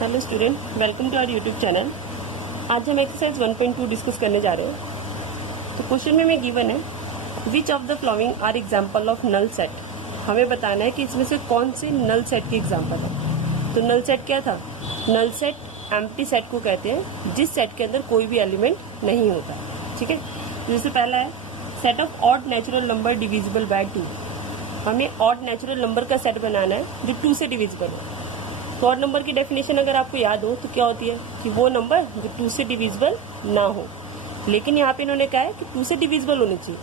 Hello student, welcome to our YouTube channel. आज हम exercise 1.2 discuss करने जा रहे हैं। तो क्वेश्चन में गिवन है which of the following are example of null set. हमें बताना है कि इसमें से कौन से नल सेट की एग्जाम्पल है। तो नल सेट क्या था? नल सेट एम्प्टी सेट को कहते हैं जिस सेट के अंदर कोई भी एलिमेंट नहीं होता। ठीक है, जैसे पहला है set of odd natural number divisible by 2। हमें ऑड नेचुरल नंबर का सेट बनाना है जो 2 से डिविजिबल है। तो ऑड नंबर की डेफिनेशन अगर आपको याद हो तो क्या होती है कि वो नंबर जो 2 से डिविजिबल ना हो। लेकिन यहाँ पे इन्होंने कहा है कि 2 से डिविजिबल होने चाहिए,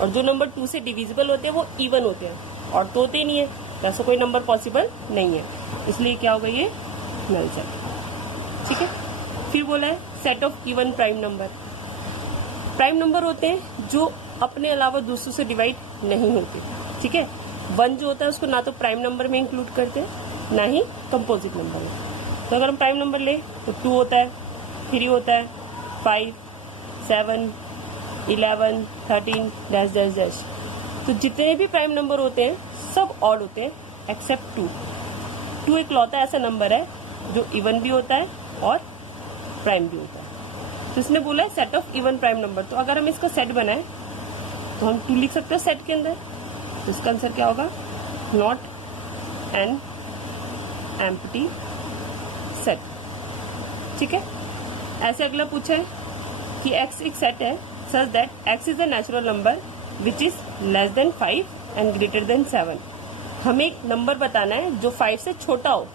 और जो नंबर 2 से डिविजिबल होते हैं वो इवन होते हैं और तो होते नहीं है, ऐसा कोई नंबर पॉसिबल नहीं है। इसलिए क्या होगा ये नल सेट। ठीक है, फिर बोला है set of even prime number. Prime number होते हैं जो अपने अलावा दूसरों से डिवाइड नहीं होते। ठीक है, 1 जो होता है उसको ना तो प्राइम नंबर में इंक्लूड करते हैं ना ही कंपोजिट नंबर में। तो अगर हम प्राइम नंबर ले तो 2 होता है, 3 होता है, 5, 7, 11, 13 डैश डैश डैश। तो जितने भी प्राइम नंबर होते हैं सब ऑड होते हैं एक्सेप्ट 2। 2 एक लौता ऐसा नंबर है जो इवन भी होता है और प्राइम भी होता है। तो इसने बोला है set of even prime number. तो अगर हम इसका सेट बनाए तो हम 2 लिख सकते हैं सेट के अंदर। तो इसका आंसर क्या होगा? Not an empty set. ठीक है, ऐसे अगला पूछा है कि x एक सेट है such that x is a natural number which is less than 5 and greater than 7। हमें एक नंबर बताना है जो 5 से छोटा हो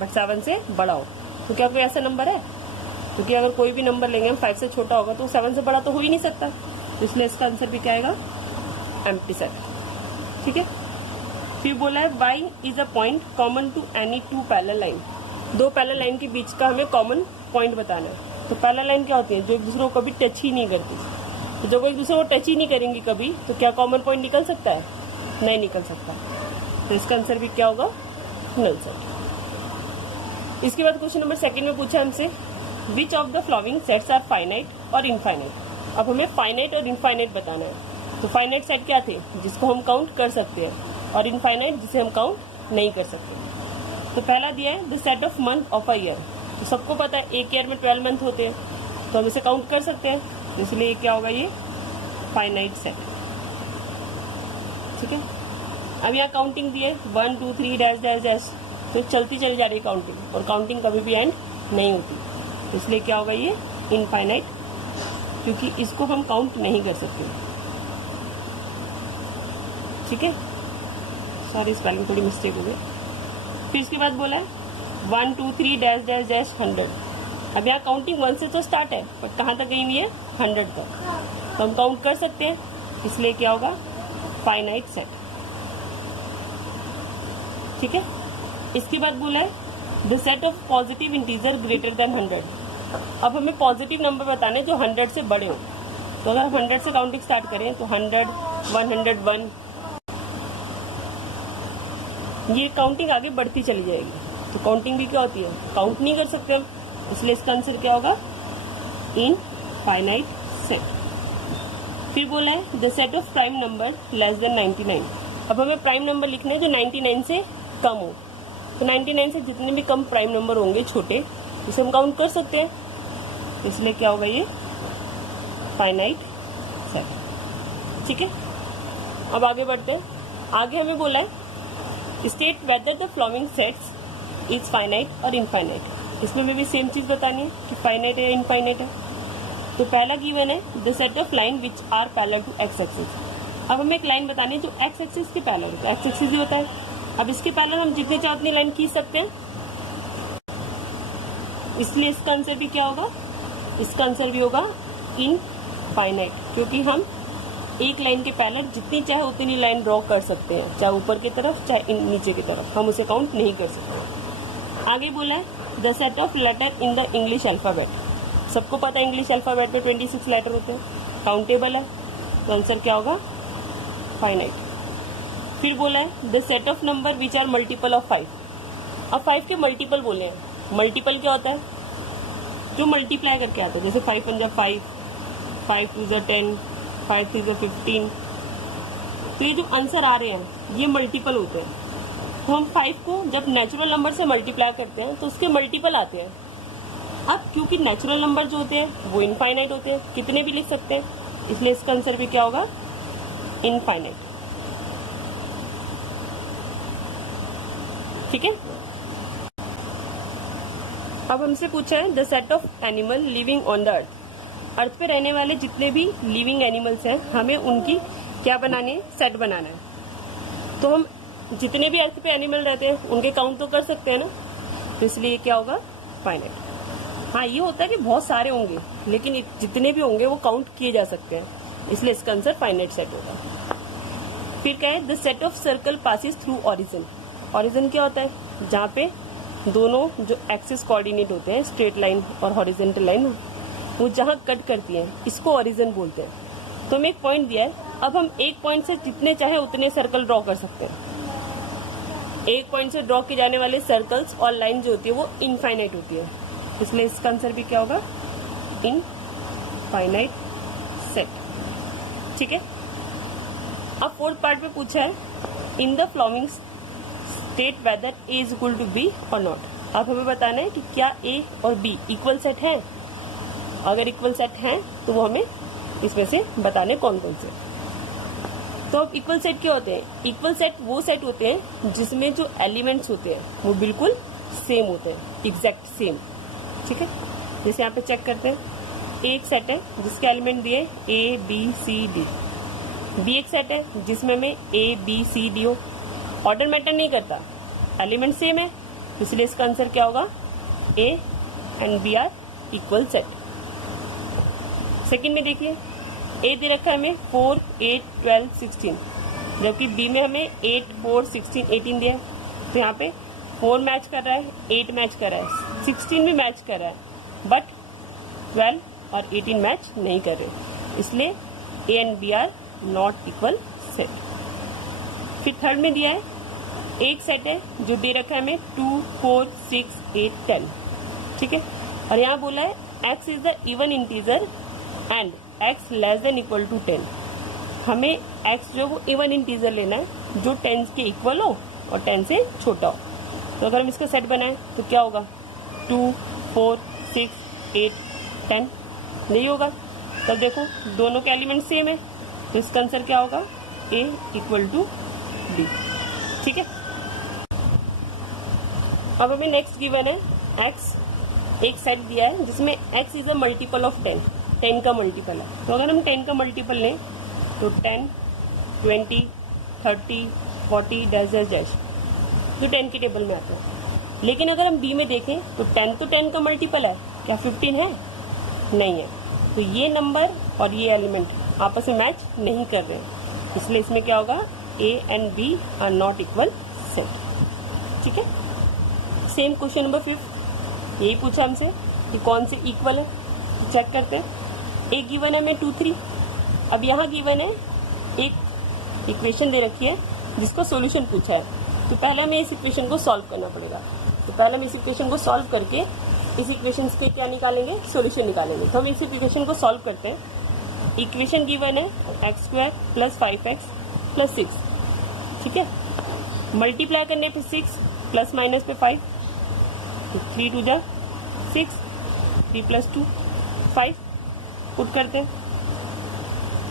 बट 7 से बड़ा हो। तो क्या कोई ऐसा नंबर है? क्योंकि अगर कोई भी नंबर लेंगे हम 5 से छोटा होगा तो 7 से बड़ा तो हो ही नहीं सकता। तो इसलिए इसका आंसर भी क्या आएगा? Empty set. ठीक है, फिर बोला है y is a point common to any 2 parallel line. 2 parallel line के बीच का हमें कॉमन पॉइंट बताना है। तो पैरेलल लाइन क्या होती है? जो एक दूसरे को कभी टच ही नहीं करती। तो जब वो एक दूसरे को टच ही नहीं करेंगी कभी, तो क्या कॉमन पॉइंट निकल सकता है? नहीं निकल सकता। तो इसका आंसर भी क्या होगा? Null set. इसके बाद क्वेश्चन नंबर 2 में पूछा हमसे which of the following sets are finite और इनफाइनाइट। अब हमें फाइनाइट और इनफाइनाइट बताना है। तो फाइनाइट सेट क्या थे? जिसको हम काउंट कर सकते हैं, और इनफाइनाइट जिसे हम काउंट नहीं कर सकते। तो पहला दिया है the set of month of a year. तो सबको पता है एक ईयर में 12 मंथ होते हैं, तो हम इसे काउंट कर सकते हैं। तो इसलिए ये क्या होगा? ये फाइनाइट सेट। ठीक है, अब यहाँ काउंटिंग दी है 1 2 3 डैश डैश डैश। तो चलती चली जा रही है काउंटिंग, और काउंटिंग कभी भी एंड नहीं होती। तो इसलिए क्या होगा? ये इनफाइनाइट, क्योंकि इसको हम काउंट नहीं कर सकते। ठीक है, सॉरी स्पेलिंग थोड़ी मिस्टेक हो गई। फिर इसके बाद बोला है 1 2 3 डैश डैश डैश 100। अब यहाँ काउंटिंग 1 से तो स्टार्ट है, बट कहाँ तक गई हुई है? 100 तक। तो हम काउंट कर सकते हैं, इसलिए क्या होगा? Finite set. ठीक है, इसके बाद बोला है the set of positive integer greater than 100। अब हमें पॉजिटिव नंबर बताने जो 100 से बड़े हो। तो अगर हम 100 से काउंटिंग स्टार्ट करें तो 100, 101, ये काउंटिंग आगे बढ़ती चली जाएगी। तो काउंटिंग भी क्या होती है? काउंट नहीं कर सकते हम, इसलिए इसका आंसर क्या होगा? Infinite set. फिर बोला है the set of prime number less than 99। अब हमें प्राइम नंबर लिखना है जो 99 से कम हो। तो 99 से जितने भी कम प्राइम नंबर होंगे छोटे, इसे हम काउंट कर सकते हैं। इसलिए क्या होगा? ये फाइनाइट सेट। ठीक है, अब आगे बढ़ते हैं। आगे हमें बोला है state whether the following sets is finite और इनफाइनाइट। इसमें भी सेम चीज बतानी है कि फाइनाइट है या इनफाइनाइट है। तो पहला गिवन है the set of line which are parallel to X axis. अब हमें एक लाइन बतानी है जो एक्स एक्सिस के पैरेलल होता है। एक्स एक्सिस ही होता है। अब इसके पैरेलल हम जितने चाहे उतनी लाइन खींच सकते हैं, इसलिए इसका आंसर भी क्या होगा? इसका आंसर भी होगा इनफाइनाइट, क्योंकि हम एक लाइन के पैरेलल जितनी चाहे उतनी लाइन ड्रॉ कर सकते हैं, चाहे ऊपर की तरफ चाहे नीचे की तरफ। हम उसे काउंट नहीं कर सकते। आगे बोला है the set of letter in the English alphabet. सबको पता है इंग्लिश अल्फाबेट में 26 लेटर होते हैं, काउंटेबल है। तो आंसर क्या होगा? फाइनाइट। फिर बोला है the set of number which are multiple of 5। अब 5 के मल्टीपल बोले हैं। मल्टीपल क्या होता है? जो मल्टीप्लाई करके आता है, जैसे 5 × 5, 5 × 10, 5 × 15। तो ये जो आंसर आ रहे हैं ये मल्टीपल होते हैं। तो हम 5 को जब नेचुरल नंबर से मल्टीप्लाई करते हैं तो उसके मल्टीपल आते हैं। अब क्योंकि नेचुरल नंबर जो होते हैं वो इनफाइनाइट होते हैं, कितने भी लिख सकते हैं, इसलिए इसका आंसर भी क्या होगा, इनफाइनाइट। ठीक है। अब हमसे पूछा है the set of animal living on the earth. Earth पे रहने वाले जितने भी लिविंग एनिमल्स हैं हमें उनकी क्या बनानी है, सेट बनाना है। तो हम जितने भी अर्थ पे एनिमल रहते हैं उनके काउंट तो कर सकते हैं ना, तो इसलिए क्या होगा, फाइनाइट। हाँ, ये होता है कि बहुत सारे होंगे लेकिन जितने भी होंगे वो काउंट किए जा सकते हैं, इसलिए इसका आंसर फाइनाइट सेट होगा। फिर क्या है, the set of circle passes through origin. Origin क्या होता है, जहाँ पे दोनों जो एक्सिस कोऑर्डिनेट होते हैं, स्ट्रेट लाइन और हॉरिजॉन्टल लाइन, वो जहाँ कट करती हैं इसको ऑरिजिन बोलते हैं। तो हमें एक पॉइंट दिया है, अब हम एक पॉइंट से जितने चाहे उतने सर्कल ड्रॉ कर सकते हैं। एक पॉइंट से ड्रॉ किए जाने वाले सर्कल्स और लाइन जो होती है वो इनफाइनाइट होती है, इसलिए इसका आंसर भी क्या होगा, इनफाइनाइट सेट। ठीक है। अब फोर्थ पार्ट में पूछा है in the following state whether A is equal to B और नॉट। अब हमें बताना है कि क्या ए और बी इक्वल सेट है। अगर इक्वल सेट हैं तो वो हमें इसमें से बताने कौन कौन से। तो अब इक्वल सेट क्या होते हैं, इक्वल सेट वो सेट होते हैं जिसमें जो एलिमेंट्स होते हैं वो बिल्कुल सेम होते हैं, एग्जैक्ट सेम। ठीक है। जैसे यहाँ पे चेक करते हैं, एक सेट है जिसके एलिमेंट दिए A B C D, B एक सेट है जिसमें हमें ए बी सी डी हो, ऑर्डर मैटर नहीं करता, एलिमेंट सेम है, इसलिए इसका आंसर क्या होगा, A and B are equal set. Second में देखिए, ए दे रखा है हमें 4 8 12 16, जबकि बी में हमें 8 4 16 18 दिया है। तो यहाँ पे 4 मैच कर रहा है, 8 मैच कर रहा है, 16 भी मैच कर रहा है, बट 12 और 18 मैच नहीं कर रहे, इसलिए A and B are not equal set. फिर थर्ड में दिया है, एक सेट है जो दे रखा है हमें 2 4 6 8 10। ठीक है। और यहाँ बोला है x is the even integer and x less than equal to 10। हमें x जो वो इवन इंटीजर लेना है जो 10 के इक्वल हो और 10 से छोटा हो। तो अगर हम इसका सेट बनाएं तो क्या होगा, 2 4 6 8 10 नहीं होगा। तब देखो दोनों के एलिमेंट सेम है, तो इसका आंसर क्या होगा, a इक्वल टू b। ठीक है। अब हमें नेक्स्ट गिवन है x, एक सेट दिया है जिसमें x is a multiple of 10, 10 का मल्टीपल है। तो अगर हम 10 का मल्टीपल लें तो 10 20 30 40 डैश डैश डैश, जो 10 के टेबल में आता है। लेकिन अगर हम b में देखें तो 10 तो 10 का मल्टीपल है, क्या 15 है, नहीं है। तो ये नंबर और ये एलिमेंट आपस में मैच नहीं कर रहे, इसलिए इसमें क्या होगा, a and b are not equal set. ठीक है। सेम क्वेश्चन नंबर 5, यही पूछा हमसे कि कौन से इक्वल है, तो चेक करते हैं। एक गिवन है हमें 2 3। अब यहाँ गिवन है एक इक्वेशन दे रखी है जिसका सॉल्यूशन पूछा है, तो पहले हमें इस इक्वेशन को सॉल्व करना पड़ेगा। तो पहले हम इस इक्वेशन को सॉल्व करके इस इक्वेशन के क्या निकालेंगे, सॉल्यूशन निकालेंगे। तो हम इस इक्वेशन को सॉल्व करते हैं। इक्वेशन गिवन है x² + 5x + 6। ठीक है। मल्टीप्लाई करने पे 6 प्लस माइनस पे 5, 3 2 जा 6, 3 + 2 5, पुट करते हैं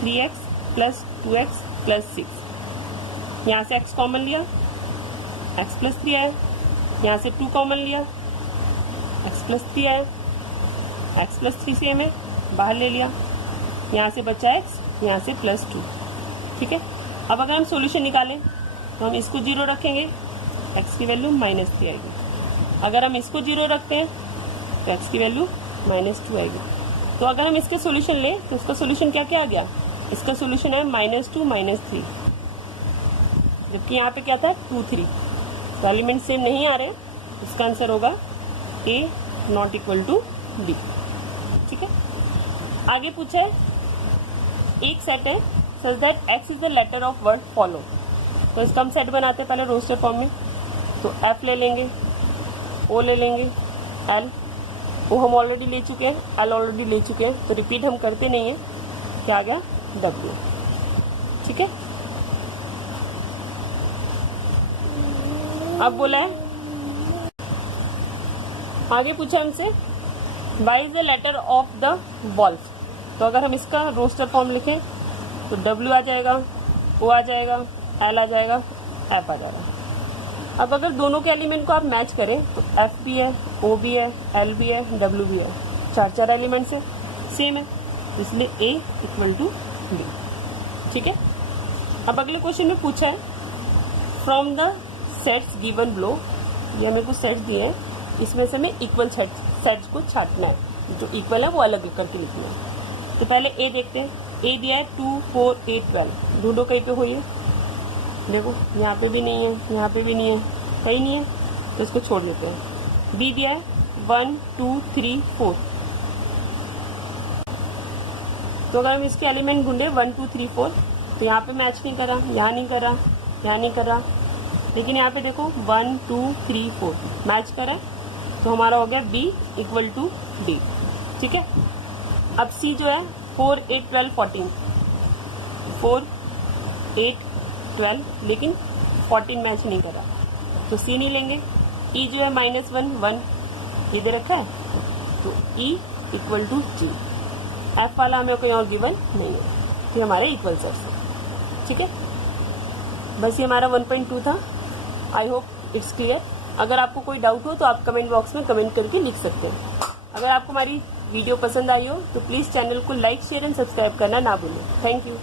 3x + 2x + 6। यहाँ से x कॉमन लिया, x + 3 आया, यहाँ से 2 कॉमन लिया, x + 3 आया, x + 3 सेम है, बाहर ले लिया, यहाँ से बचा x, यहाँ से +2। ठीक है। अब अगर हम सॉल्यूशन निकालें तो हम इसको 0 रखेंगे, x की वैल्यू -3 आएगी। अगर हम इसको 0 रखते हैं तो x की वैल्यू -2 आएगी। तो अगर हम इसके सॉल्यूशन लें तो इसका सॉल्यूशन क्या क्या आ गया, इसका सॉल्यूशन है -2 -3, जबकि यहाँ पे क्या था 2 3। तो एलिमेंट सेम नहीं आ रहे, इसका आंसर होगा a not equal to b। ठीक है। आगे पूछा है एक सेट है such that x is the letter of word follow. तो इसका हम सेट बनाते हैं पहले रोस्टर फॉर्म में। तो f ले लेंगे, o ले लेंगे, l, o हम ऑलरेडी ले चुके हैं, l ऑलरेडी ले चुके हैं, तो रिपीट हम करते नहीं है। क्या आ गया, w। ठीक है। अब बोला है, आगे पूछा हमसे Y is the letter of the vowels. तो अगर हम इसका रोस्टर फॉर्म लिखें तो W आ जाएगा, O आ जाएगा, L आ जाएगा, F आ जाएगा। अब अगर दोनों के एलिमेंट को आप मैच करें तो F भी है, O भी है, L भी है, W भी है, चार एलिमेंट से सेम है, इसलिए A इक्वल टू B। ठीक है। अब अगले क्वेश्चन में पूछा है from the sets given below, ये हमें कुछ सेट्स दिए हैं, इसमें से हमें इक्वल सेट्स को छांटना है, जो इक्वल है वो अलग करके लिखना है। तो पहले ए देखते हैं। ए दिया है 2, 4, 8, 12, ढूंढो कहीं पे हो ये। देखो यहाँ पे भी नहीं है, यहाँ पे भी नहीं है, कहीं नहीं है, तो इसको छोड़ देते हैं। बी दिया है 1, 2, 3, 4, तो अगर हम इसके एलिमेंट ढूंढे 1, 2, 3, 4, तो यहाँ पे मैच नहीं करा, यहाँ नहीं करा, यहाँ नहीं करा, लेकिन यहाँ पे देखो 1, 2, 3, 4 मैच करा, तो हमारा हो गया B इक्वल टू D। ठीक है। अब C जो है 4, 8, 12, 14, 4, 8, 12, लेकिन 14 मैच नहीं करा, तो C नहीं लेंगे। E जो है -1, 1 ये दे रखा है, तो E equal to G। F वाला हमें कोई और गिवन नहीं है, तो हमारे इक्वल सेट्स है। ठीक है। बस ये हमारा 1.2 था। I hope it's clear. अगर आपको कोई डाउट हो तो आप कमेंट बॉक्स में कमेंट करके लिख सकते हैं। अगर आपको हमारी वीडियो पसंद आई हो तो प्लीज़ चैनल को लाइक, शेयर एंड सब्सक्राइब करना ना भूलें। Thank you.